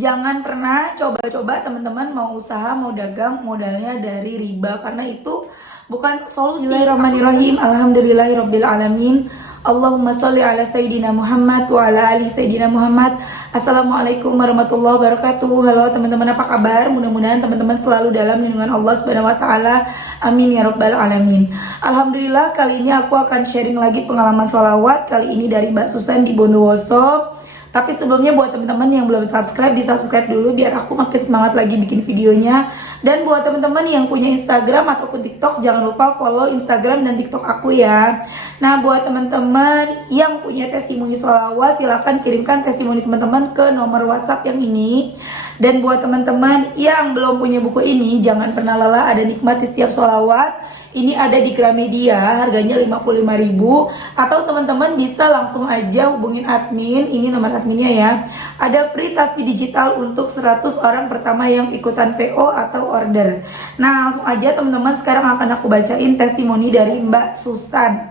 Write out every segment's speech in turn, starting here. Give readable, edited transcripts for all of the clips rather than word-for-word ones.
Jangan pernah coba-coba teman-teman mau usaha, mau dagang, modalnya dari riba, karena itu bukan solusi. Bismillahirrahmanirrahim. Alhamdulillahirabbil alamin. Allahumma sholli ala sayyidina Muhammad wa ala ali sayyidina Muhammad. Assalamualaikum warahmatullahi wabarakatuh. Halo teman-teman, apa kabar? Mudah-mudahan teman-teman selalu dalam lindungan Allah Subhanahu wa taala. Amin ya rabbal alamin. Alhamdulillah, kali ini aku akan sharing lagi pengalaman sholawat. Kali ini dari Mbak Susan di Bondowoso. Tapi sebelumnya buat teman-teman yang belum subscribe, di subscribe dulu biar aku makin semangat lagi bikin videonya. Dan buat teman-teman yang punya Instagram ataupun TikTok, jangan lupa follow Instagram dan TikTok aku ya. Nah, buat teman-teman yang punya testimoni sholawat, silahkan kirimkan testimoni teman-teman ke nomor WhatsApp yang ini. Dan buat teman-teman yang belum punya buku ini, jangan pernah lelah ada nikmati setiap sholawat. Ini ada di Gramedia, harganya 55.000. Atau teman-teman bisa langsung aja hubungin admin, ini nomor adminnya ya. Ada free tasbih digital untuk 100 orang pertama yang ikutan PO atau order. Nah, langsung aja teman-teman, sekarang akan aku bacain testimoni dari Mbak Susan.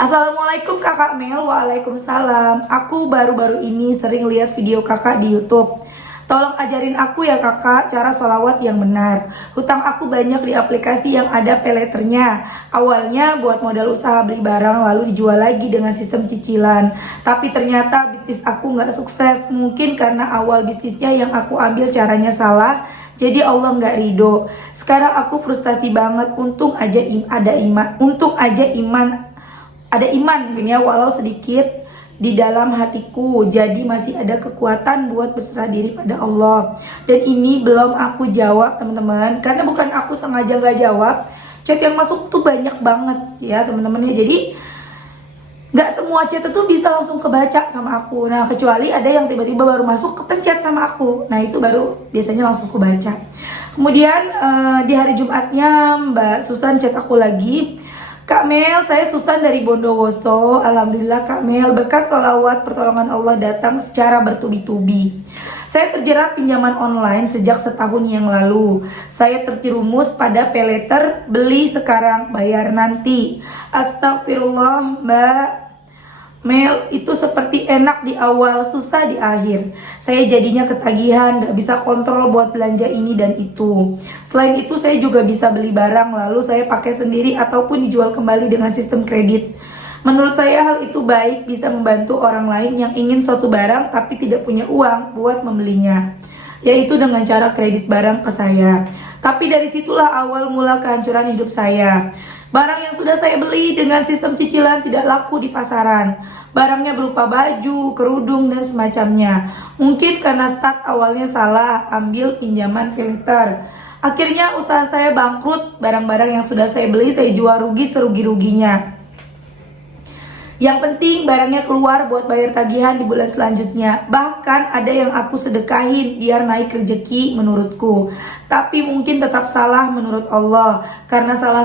Assalamualaikum Kakak Mel. Waalaikumsalam. Aku baru-baru ini sering lihat video kakak di YouTube. Tolong ajarin aku ya kakak cara sholawat yang benar. Hutang aku banyak di aplikasi yang ada peleternya. Awalnya buat modal usaha beli barang lalu dijual lagi dengan sistem cicilan. Tapi ternyata bisnis aku nggak sukses. Mungkin karena awal bisnisnya yang aku ambil caranya salah. Jadi Allah nggak ridho. Sekarang aku frustasi banget. Untung aja ada iman gini ya, walau sedikit di dalam hatiku, jadi masih ada kekuatan buat berserah diri pada Allah. Dan ini belum aku jawab teman-teman, karena bukan aku sengaja gak jawab. Chat yang masuk tuh banyak banget ya teman-teman ya. Jadi gak semua chat itu bisa langsung kebaca sama aku. Nah, kecuali ada yang tiba-tiba baru masuk kepencet sama aku. Nah, itu baru biasanya langsung kebaca. Kemudian di hari Jumatnya Mbak Susan chat aku lagi. Kak Mel, saya Susan dari Bondowoso. Alhamdulillah Kak Mel, berkat sholawat pertolongan Allah datang secara bertubi-tubi. Saya terjerat pinjaman online sejak setahun yang lalu. Saya terjerumus pada peleter, beli sekarang, bayar nanti. Astagfirullah Mbak Mel, itu seperti enak di awal, susah di akhir. Saya jadinya ketagihan, gak bisa kontrol buat belanja ini dan itu. Selain itu saya juga bisa beli barang lalu saya pakai sendiri ataupun dijual kembali dengan sistem kredit. Menurut saya hal itu baik, bisa membantu orang lain yang ingin suatu barang tapi tidak punya uang buat membelinya, yaitu dengan cara kredit barang ke saya. Tapi dari situlah awal mula kehancuran hidup saya. Barang yang sudah saya beli dengan sistem cicilan tidak laku di pasaran. Barangnya berupa baju, kerudung, dan semacamnya. Mungkin karena start awalnya salah, ambil pinjaman peleter. Akhirnya usaha saya bangkrut, barang-barang yang sudah saya beli saya jual rugi serugi-ruginya. Yang penting barangnya keluar buat bayar tagihan di bulan selanjutnya. Bahkan ada yang aku sedekahin biar naik rezeki menurutku. Tapi mungkin tetap salah menurut Allah karena salah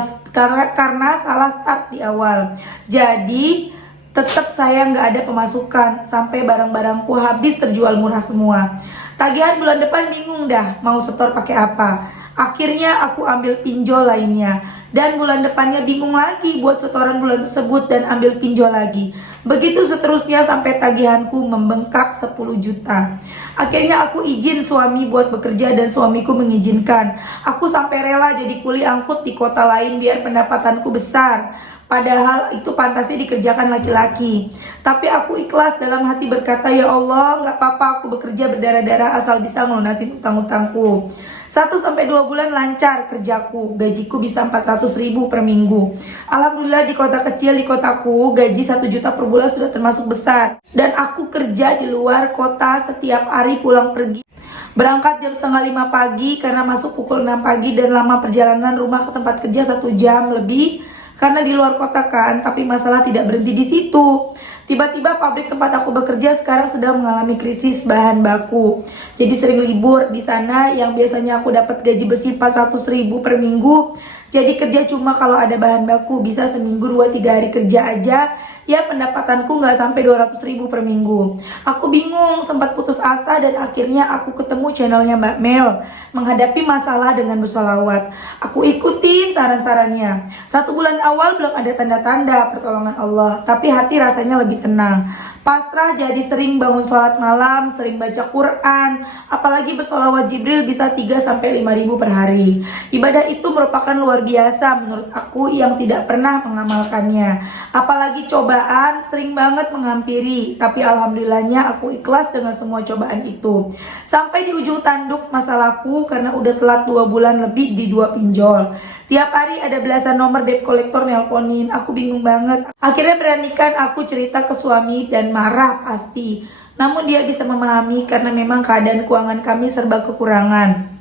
start di awal. Jadi tetap saya nggak ada pemasukan sampai barang-barangku habis terjual murah semua. Tagihan bulan depan bingung dah mau setor pakai apa. Akhirnya aku ambil pinjol lainnya. Dan bulan depannya bingung lagi buat setoran bulan tersebut dan ambil pinjol lagi. Begitu seterusnya sampai tagihanku membengkak 10 juta. Akhirnya aku izin suami buat bekerja dan suamiku mengizinkan. Aku sampai rela jadi kuli angkut di kota lain biar pendapatanku besar. Padahal itu pantasnya dikerjakan laki-laki. Tapi aku ikhlas dalam hati berkata, ya Allah, gak apa-apa aku bekerja berdarah-darah asal bisa ngelunasin utang-utangku. 1-2 bulan lancar kerjaku, gajiku bisa 400.000 per minggu. Alhamdulillah di kota kecil di kotaku gaji 1 juta per bulan sudah termasuk besar. Dan aku kerja di luar kota setiap hari pulang pergi. Berangkat jam 4:30 pagi karena masuk pukul 6 pagi dan lama perjalanan rumah ke tempat kerja 1 jam lebih karena di luar kota kan. Tapi masalah tidak berhenti di situ. Tiba-tiba pabrik tempat aku bekerja sekarang sedang mengalami krisis bahan baku. Jadi sering libur di sana yang biasanya aku dapat gaji bersih 400.000 per minggu. Jadi kerja cuma kalau ada bahan baku, bisa seminggu 2-3 hari kerja aja. Ya pendapatanku nggak sampai 200.000 per minggu. Aku bingung, sempat putus asa dan akhirnya aku ketemu channelnya Mbak Mel. Menghadapi masalah dengan bersolawat. Aku ikutin saran-sarannya. 1 bulan awal belum ada tanda-tanda pertolongan Allah, tapi hati rasanya lebih tenang. Pasrah jadi sering bangun sholat malam, sering baca Quran, apalagi bersolawat Jibril bisa 3-5 ribu per hari. Ibadah itu merupakan luar biasa menurut aku yang tidak pernah mengamalkannya. Apalagi cobaan sering banget menghampiri, tapi alhamdulillahnya aku ikhlas dengan semua cobaan itu. Sampai di ujung tanduk masalahku karena udah telat 2 bulan lebih di 2 pinjol. Tiap hari ada belasan nomor debt collector nelponin, aku bingung banget. Akhirnya beranikan aku cerita ke suami dan marah pasti. Namun dia bisa memahami karena memang keadaan keuangan kami serba kekurangan.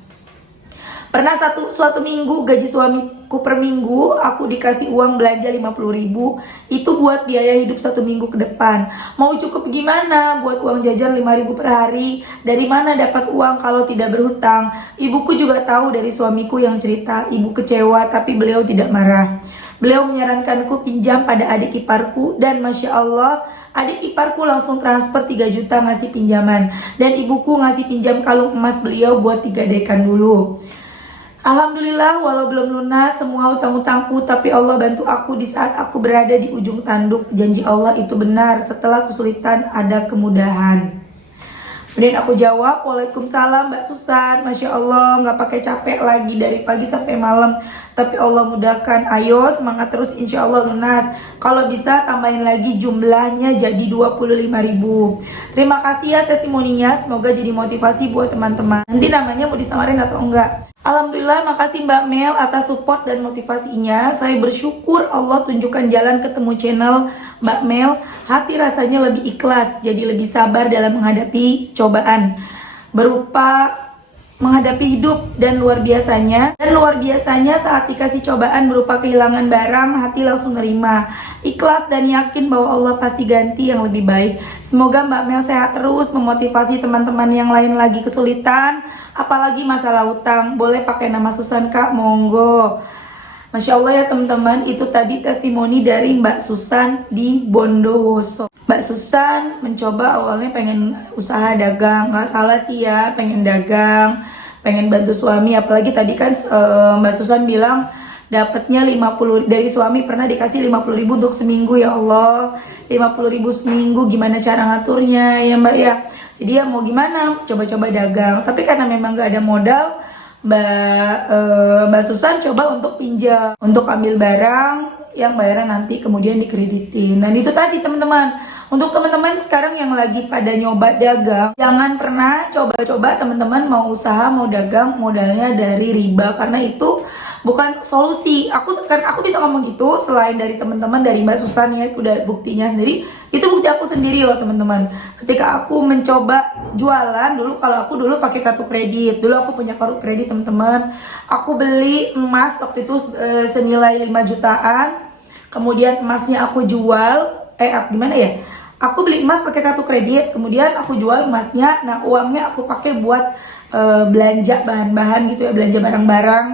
Pernah suatu minggu gaji suamiku per minggu aku dikasih uang belanja 50 ribu. Itu buat biaya hidup 1 minggu ke depan. Mau cukup gimana buat uang jajan 5 ribu per hari? Dari mana dapat uang kalau tidak berhutang? Ibuku juga tahu dari suamiku yang cerita. Ibu kecewa tapi beliau tidak marah. Beliau menyarankanku pinjam pada adik iparku dan Masya Allah adik iparku langsung transfer 3 juta ngasih pinjaman. Dan ibuku ngasih pinjam kalung emas beliau buat 3 dekan dulu. Alhamdulillah walau belum lunas semua utang-utangku, tapi Allah bantu aku di saat aku berada di ujung tanduk. Janji Allah itu benar, setelah kesulitan ada kemudahan. Kemudian aku jawab, Waalaikumsalam Mbak Susan, Masya Allah gak pakai capek lagi dari pagi sampai malam, tapi Allah mudahkan. Ayo semangat terus, insya Allah lunas. Kalau bisa tambahin lagi jumlahnya jadi 25 ribu. Terima kasih ya testimoninya, semoga jadi motivasi buat teman-teman. Nanti namanya mau disamarin atau enggak? Alhamdulillah, makasih Mbak Mel atas support dan motivasinya. Saya bersyukur Allah tunjukkan jalan ketemu channel Mbak Mel. Hati rasanya lebih ikhlas, jadi lebih sabar dalam menghadapi cobaan berupa menghadapi hidup. Dan luar biasanya saat dikasih cobaan berupa kehilangan barang, hati langsung nerima, ikhlas dan yakin bahwa Allah pasti ganti yang lebih baik. Semoga Mbak Mel sehat terus, memotivasi teman-teman yang lain lagi kesulitan, apalagi masalah utang. Boleh pakai nama Susan Kak, monggo. Masya Allah ya teman-teman, itu tadi testimoni dari Mbak Susan di Bondowoso. Mbak Susan mencoba awalnya pengen usaha dagang, nggak salah sih ya, pengen dagang, pengen bantu suami. Apalagi tadi kan Mbak Susan bilang dapatnya 50 dari suami, pernah dikasih 50 ribu untuk seminggu. Ya Allah, 50 ribu seminggu, gimana cara ngaturnya ya Mbak ya. Jadi ya mau gimana, coba-coba dagang. Tapi karena memang gak ada modal, Mbak Susan coba untuk pinjam, untuk ambil barang yang bayaran nanti kemudian dikreditin. Dan itu tadi teman-teman, untuk teman-teman sekarang yang lagi pada nyoba dagang, jangan pernah coba-coba teman-teman mau usaha, mau dagang modalnya dari riba, karena itu bukan solusi. Aku bisa ngomong gitu selain dari teman-teman, dari Mbak Susan ya, udah buktinya sendiri. Itu bukti aku sendiri loh teman-teman. Ketika aku mencoba jualan dulu, kalau aku dulu pakai kartu kredit. Dulu aku punya kartu kredit teman-teman. Aku beli emas waktu itu senilai 5 jutaan. Kemudian emasnya aku jual, gimana ya? Aku beli emas pakai kartu kredit, kemudian aku jual emasnya. Nah, uangnya aku pakai buat belanja bahan-bahan gitu ya, belanja barang-barang.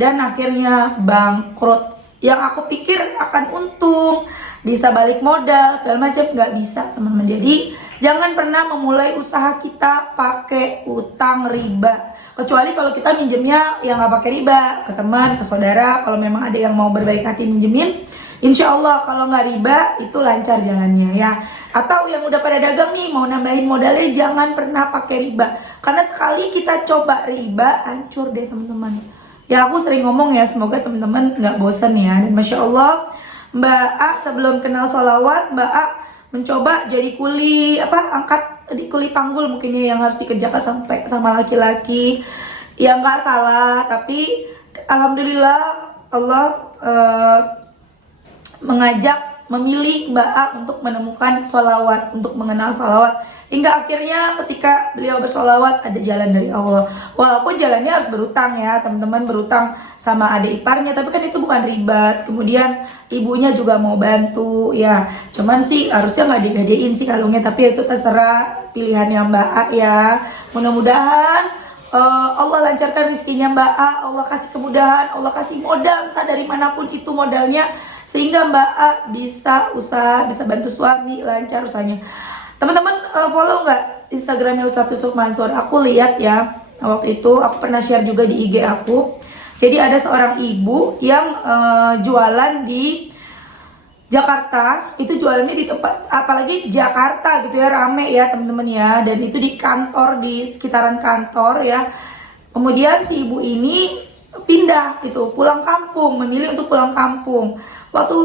Dan akhirnya bangkrut. Yang aku pikir akan untung, bisa balik modal segala macam, nggak bisa teman-teman. Jadi jangan pernah memulai usaha kita pakai utang riba, kecuali kalau kita minjemnya yang nggak pakai riba, ke teman, ke saudara. Kalau memang ada yang mau berbaik hati minjemin, insya Allah kalau nggak riba itu lancar jalannya ya. Atau yang udah pada dagang nih mau nambahin modalnya, jangan pernah pakai riba, karena sekali kita coba riba hancur deh teman-teman. Ya aku sering ngomong ya, semoga teman-teman nggak bosan ya. Dan Masya Allah Mbak A sebelum kenal sholawat, Mbak A mencoba jadi kuli di kuli panggul mungkin ya, yang harus dikerjakan sampai sama laki-laki. Ya nggak salah, tapi alhamdulillah Allah memilih Mbak A untuk menemukan sholawat, untuk mengenal sholawat. Hingga akhirnya ketika beliau bersolawat ada jalan dari Allah. Walaupun jalannya harus berutang ya teman-teman, berutang sama adik iparnya, tapi kan itu bukan riba. Kemudian ibunya juga mau bantu ya, cuman sih harusnya nggak digadein sih kalungnya, tapi itu terserah pilihannya Mbak A ya. Mudah-mudahan Allah lancarkan rezekinya Mbak A, Allah kasih kemudahan, Allah kasih modal entah dari manapun itu modalnya, sehingga Mbak A bisa usaha, bisa bantu suami, lancar usahanya. Teman-teman follow nggak Instagramnya Ustadz Yusuf Mansur? Aku lihat ya, waktu itu aku pernah share juga di IG aku. Jadi ada seorang ibu yang jualan di Jakarta itu jualannya di tempat, apalagi Jakarta gitu ya, rame ya teman-teman ya, dan itu di kantor, di sekitaran kantor ya. Kemudian si ibu ini pindah gitu, pulang kampung, memilih untuk pulang kampung. Waktu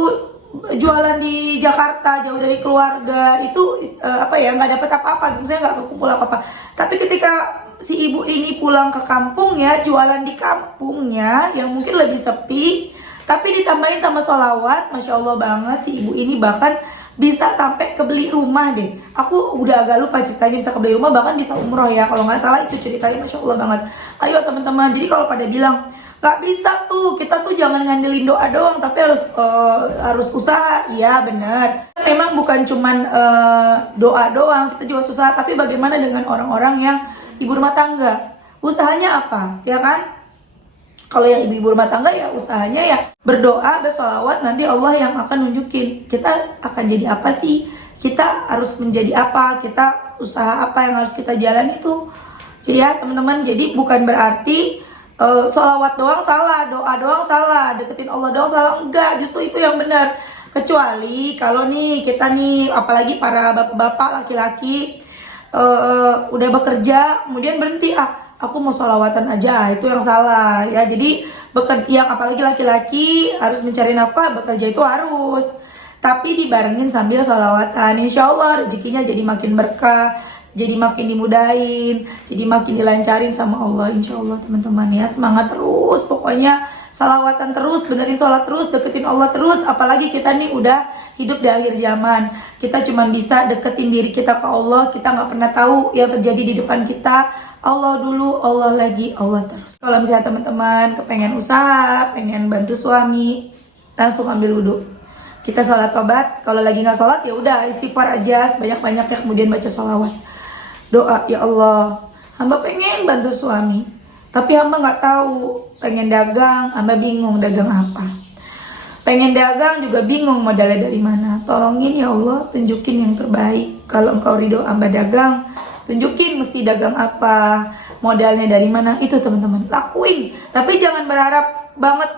jualan di Jakarta jauh dari keluarga itu apa ya, nggak dapat apa-apa gitu, saya nggak kekumpul apa-apa. Tapi ketika si ibu ini pulang ke kampungnya, jualan di kampungnya yang mungkin lebih sepi, tapi ditambahin sama sholawat, Masya Allah banget, si ibu ini bahkan bisa sampai kebeli rumah deh. Aku udah agak lupa ceritanya, bisa kebeli rumah, bahkan bisa umroh ya, kalau nggak salah itu ceritanya. Masya Allah banget. Ayo teman-teman, jadi kalau pada bilang nggak bisa tuh, kita tuh jangan ngandelin doa doang, tapi harus usaha. Iya benar, memang bukan cuman doa doang, kita juga usaha. Tapi bagaimana dengan orang-orang yang ibu rumah tangga, usahanya apa ya kan? Kalau yang ibu-ibu rumah tangga ya usahanya ya berdoa, bersolawat, nanti Allah yang akan nunjukin kita akan jadi apa sih, kita harus menjadi apa, kita usaha apa yang harus kita jalan itu. Jadi ya teman-teman, jadi bukan berarti solawat doang salah, doa doang salah, deketin Allah doang salah, enggak, justru itu yang benar. Kecuali kalau nih kita nih, apalagi para bapak-bapak, laki-laki udah bekerja kemudian berhenti, aku mau sholawatan aja, itu yang salah ya. Jadi yang apalagi laki-laki harus mencari nafkah, bekerja itu harus, tapi dibarengin sambil sholawatan. Insya Allah rezekinya jadi makin berkah, jadi makin dimudahin, jadi makin dilancarin sama Allah. Insya Allah teman-teman ya, semangat terus pokoknya, salawatan terus, benerin sholat terus, deketin Allah terus. Apalagi kita nih udah hidup di akhir zaman, kita cuma bisa deketin diri kita ke Allah. Kita nggak pernah tahu yang terjadi di depan kita. Allah dulu, Allah lagi, Allah terus. Kalau misalnya teman-teman kepengen usaha, pengen bantu suami, langsung ambil wudhu, kita sholat tobat. Kalau lagi nggak sholat ya udah istighfar aja sebanyak-banyaknya, kemudian baca sholawat, doa, ya Allah, hamba pengen bantu suami, tapi hamba nggak tahu, pengen dagang, hamba bingung dagang apa, pengen dagang juga bingung modalnya dari mana, tolongin ya Allah, tunjukin yang terbaik. Kalau engkau ridho hamba dagang, tunjukin mesti dagang apa, modalnya dari mana. Itu teman-teman lakuin, tapi jangan berharap banget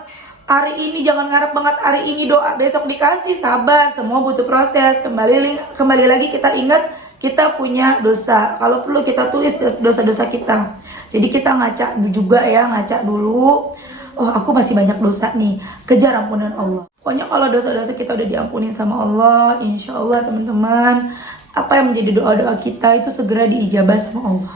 hari ini, jangan ngarep banget hari ini doa besok dikasih. Sabar, semua butuh proses. Kembali lagi kita ingat, kita punya dosa, kalau perlu kita tulis dosa-dosa kita. Jadi kita ngaca juga ya, ngaca dulu, oh aku masih banyak dosa nih, kejar ampunan Allah. Pokoknya kalau dosa-dosa kita udah diampunin sama Allah, insya Allah teman-teman, apa yang menjadi doa-doa kita itu segera diijabah sama Allah.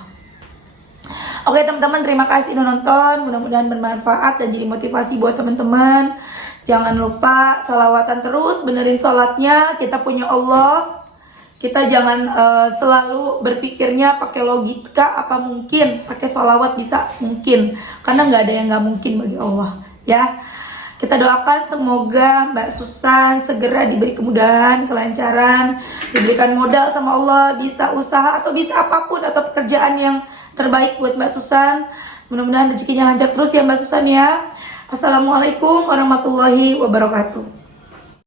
Oke teman-teman, terima kasih udah nonton, mudah-mudahan bermanfaat dan jadi motivasi buat teman-teman. Jangan lupa salawatan terus, benerin sholatnya, kita punya Allah. Kita jangan selalu berpikirnya pakai logika, apa mungkin pakai sholawat bisa, mungkin, karena nggak ada yang nggak mungkin bagi Allah ya. Kita doakan semoga Mbak Susan segera diberi kemudahan, kelancaran, diberikan modal sama Allah, bisa usaha atau bisa apapun, atau pekerjaan yang terbaik buat Mbak Susan. Mudah-mudahan rezekinya lancar terus ya Mbak Susan ya. Assalamualaikum warahmatullahi wabarakatuh.